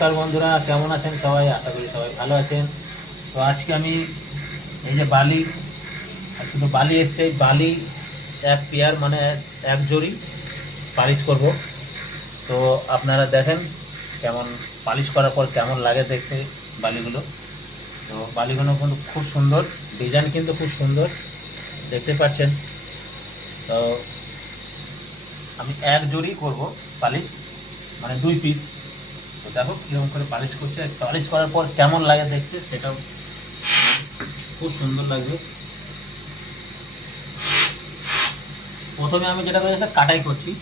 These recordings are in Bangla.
নমস্কার বন্ধুরা, কেমন আছেন সবাই? আশা করি সবাই ভালো আছেন। তো আজকে আমি এই যে বালি, আর শুধু বালি এসছে, এই বালি এক পেয়ার মানে এক জড়ি পালিশ করব। তো আপনারা দেখেন কেমন পালিশ করার পর কেমন লাগে দেখতে বালিগুলো। তো বালিগুলো কিন্তু খুব সুন্দর, ডিজাইন কিন্তু খুব সুন্দর, দেখতে পাচ্ছেন। তো আমি এক জড়ি করব পালিশ, মানে 2 পিস। তো দেখো কীরকম করে পালিশ করছে, পালিশ করার পর কেমন লাগে দেখতে সেটাও খুব সুন্দর লাগবে। প্রথমে আমি যেটা করেছি কাটাই করছি।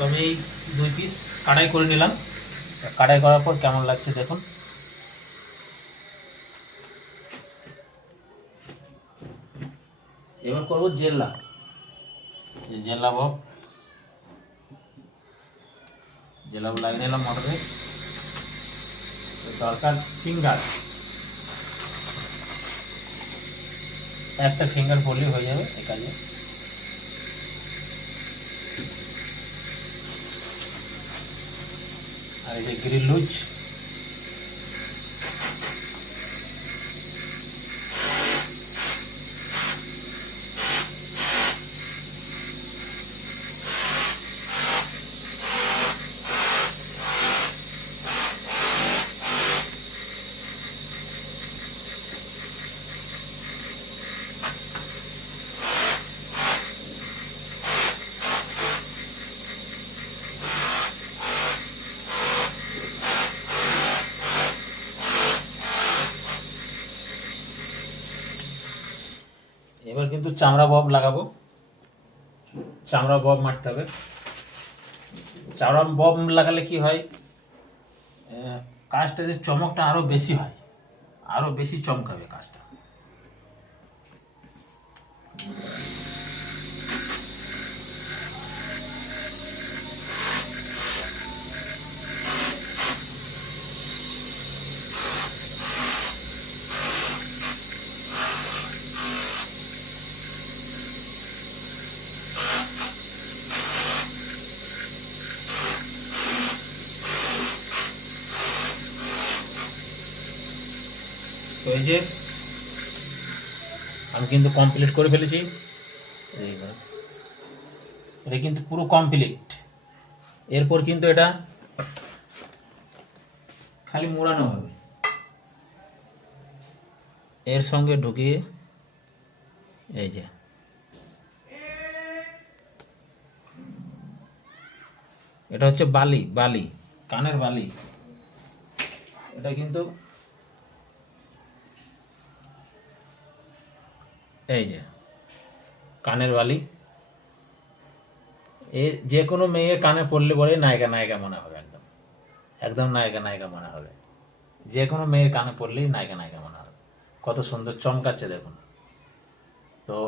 তো আমি এই 2 পিস কাটাই করে নিলাম। কাটাই করার পর কেমন লাগছে দেখুন। এবার করবো জেল্লা। জেল্লা বব, জেলা লাগিয়ে নিলাম মোটরে। দরকার ফিঙ্গার, একটা ফিঙ্গার পড়লেই হয়ে যাবে এই কাজে। আর এই যে গ্রিল লুজ, এবার কিন্তু চামড়া বব লাগাবো। চামড়া বব মারতে হবে। চামড়া বব লাগালে কি হয়, কাজটা যে চমকটা আরো বেশি হয়, আরো বেশি চমকাবে কাজটা। তো এই যে আমি কিন্তু কমপ্লিট করে ফেলেছি। এটা কিন্তু পুরো কমপ্লিট। এরপর কিন্তু এটা খালি মোড়ানো হবে, এর সঙ্গে ঢুকিয়ে। এই যে এটা হচ্ছে বালি, বালি কানের বালি। এটা কিন্তু এই যে কানের বালি, এ যে কোনো মেয়ে কানে পড়লে পরে নায়িকা নায়িকা মনে হবে, একদম একদম নায়িকা নায়িকা মনে হবে। যে কোনো মেয়ের কানে পড়লেই নায়িকা নায়িকা মনে হবে। কত সুন্দর চমকাচ্ছে দেখুন। তো